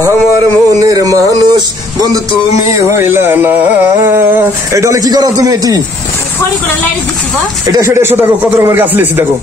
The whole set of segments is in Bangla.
আমার মনের মানুষ বন্ধু তুমি হইলা না। এটা কি করো তুমি? এটা সেটা এসো, দেখো কত রকমের গাছ লিয়েছি, দেখো।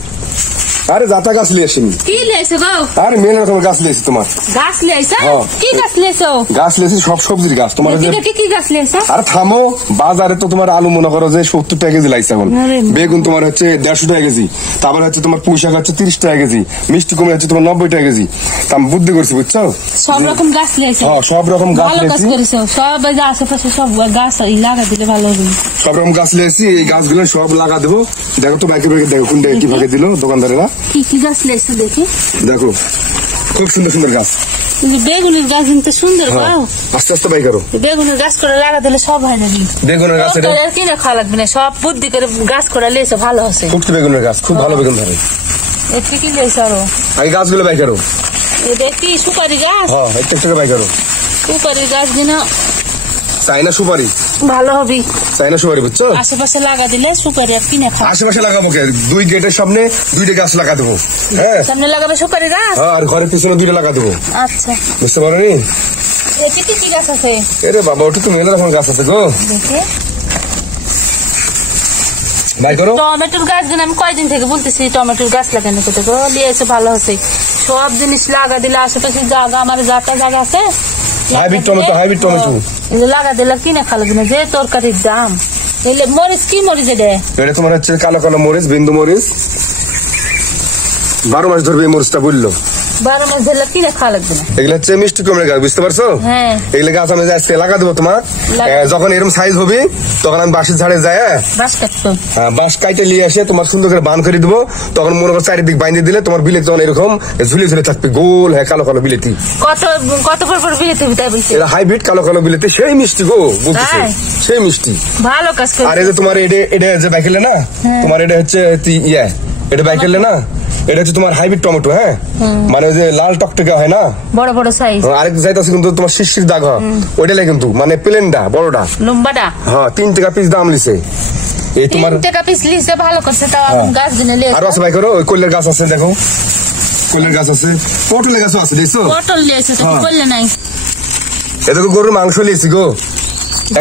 আরে জাতা গাছ লিয়ে আসিনি। কি লিয়েছো গো? আরে মেন রকমের গাছ লিয়েছি তোমার। গাছ লিয়েছো? কি গাছ লিয়েছো? গাছ লিয়েছি সব সবজির গাছ তোমার। কি গাছ লিয়েছো? আরে থামো, বাজারে তো তোমার আলু মনে করো যে 70 টাকা কেজি লাগছে এখন, বেগুন তোমার হচ্ছে 150 টাকা কেজি, তারপর হচ্ছে তোমার পুঁই শাক হচ্ছে 30 টাকা কেজি, মিষ্টি কুমড়া হচ্ছে তোমার 90 টাকা কেজি। তা আমি বুদ্ধি করছি, বুঝছো? সব রকম গাছ লিয়েছো? হ্যাঁ সব রকম গাছ লিয়েছি। সব আশেপাশে সব গাছ লাগা দিলে ভালো হবে। সব রকম গাছ লিয়েছি, এই গাছগুলো সব লাগা দেবো। দেখো তো বাইকে বাইকে দেখো কোনটা কি ভাগে দিল দোকানদারেরা। কি গাছ লিয়েছো দেখি? দেখো খুব সুন্দর সুন্দর গাছ। বেগুনের গাছ কিন্তু সুন্দর। আস্তে আস্তে বাই করো। বেগুনের গাছ করে লাগা দিলে সব হয় না। বেগুনের গাছ কিনে খাওয়া লাগবে না, সব বুদ্ধি করে গাছ করে লিয়েছো, ভালো হচ্ছে। ফুটকি বেগুনের গাছ খুব ভালো বেগুন ধরে। এতে কি লিয়েছো আরো? আগে গাছগুলো বাই করো। এটা কি সুপারি গাছ? হ্যাঁ একটা বাই করো। সুপারি গাছ দিনা চাইনা সুপারি ভালো হবে। চাইনা সুপারি বুঝছো? আশেপাশে লাগা দিলে সুপারি কিনে খাও। আশেপাশে লাগাবো কে? 2 গেটের সামনে 2টা গাছ লাগা দেবো। হ্যাঁ সামনে লাগাবে সুপারি গাছ, আর ঘরের পিছনে 2টা লাগা দেবো। আচ্ছা বুঝতে পারো নি? এতে কি গাছ আছে? এরে বাবা ওটা তো মেলা রকম গাছ আছে গো। দেখে বাই করো। টমেটোর গাছ দিন আমি কয়দিন থেকে বলতেছি টমেটোর গাছ লাগানো কোথায় গো, লিয়েছে ভালো হচ্ছে। সব জিনিস লাগা দিলে আশেপাশে জায়গা আমার যাতা জায়গা আছে, হাইব্রিড টমেটো লাগা দিলে কিনে খাওয়া লাগবে না, যে তরকারির দাম। মরিচ কি মরিচ? এটা তোমার হচ্ছে কালো কালো মরিচ, বিন্দু মরিচ। 12 মাস ধরবে এই মরিচটা বললো। 12 মাস ধরলে কিনে খাওয়া লাগবে না। এগুলো হচ্ছে মিষ্টি কুমড়া গাছ, বুঝতে পারছো? হ্যাঁ এগুলো গাছ আমি আজকে লাগা দেবো তোমার। যখন এরকম সাইজ হবে তখন আমি বাঁশের ঝাড়ে যাই বাঁশ কাইটে নিয়ে আসে তোমার সুন্দর করে বান করে দিবো। তখন মনে করো চারিদিক বাইন্দে দিলে তোমার বিলেতি যখন এরকম ঝুলে ঝুলে থাকবে গোল। হ্যাঁ কালো কালো বিলেতি। কত করে বিলেতি? এটা হাইব্রিড কালো কালো বিলেতি, সেই মিষ্টি গো বলতেছে, সেই মিষ্টি। ভালো কাজ করে। আর এই যে তোমার এটা যে বাইকেলে না, তোমার এটা হচ্ছে এটা বাইকেলে না, এটা হচ্ছে তোমার হাইব্রিড টমেটো। হ্যাঁ মানে যে লাল টকটকে হয় না, বড় বড় সাইজ। আরেক যাইতেছে কিন্তু তোমার শিশির দাগ হয় ওইটা লাগে কিন্তু, মানে প্লেনটা বড়টা লম্বাটা। হ্যাঁ 3 টাকা পিস দাম লিছে। এই তোমার 3 টাকা পিস লিছে, ভালো করছে। তাও গাছ দিনে লিছে। আর আছে ভাই করো, ওই কল্লের গাছ আছে দেখো, কল্লের গাছ আছে, পটলের গাছ আছে দেখছো? পটল লিয়েছে তো কল্লে নাই। এটা তো গরুর মাংস লিয়েছি গো।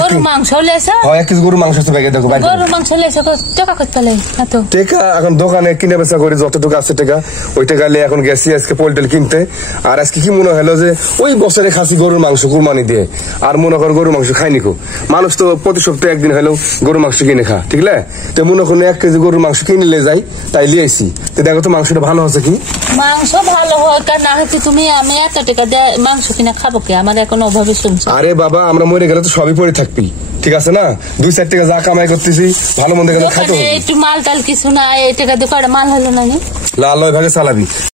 গরুর মাংস লিয়েছে? হ্যাঁ 1 কেজি গরুর মাংস আছে ভাই, দেখো ভাই গরুর মাংস লিয়েছে টাকা কত পেলে? এত টাকা এখন দোকানে কিনে বেচা করে যতটুকু আছে টাকা, ওই টাকা নিয়ে এখন গেছি আজকে পোল্ট্রি কিনতে। আর আজকে কি মনে হলো যে ওই বছরে খাসি গরুর মাংস কুরবানি দিয়ে, আর মনে করো গরুর মাংস খাইনি কো। মানুষ তো প্রতি সপ্তাহে একদিন হলেও গরুর মাংস কিনে খা, ঠিক না? তো মনে করো 1 কেজি গরুর মাংস কিনলে যাই, তাই লিয়েছি। তো দেখো তো মাংসটা ভালো হচ্ছে কি? মাংস ভালো হয় কার না হচ্ছে? তুমি আমি এত টাকা দিয়ে মাংস কিনে খাবো কে? আমার এখন অভাবে শুনছো। আরে বাবা আমরা মরে গেলে তো সবই পড়ে থাকবি, ঠিক আছে না? 2-4 টাকা যা কামাই করতেছি ভালো মন্দ খাইতে হবে। একটু মাল টাল কিছু না, এই টাকা দিয়ে কয়টা মাল হলো না? লাল ভাগে চালাবি।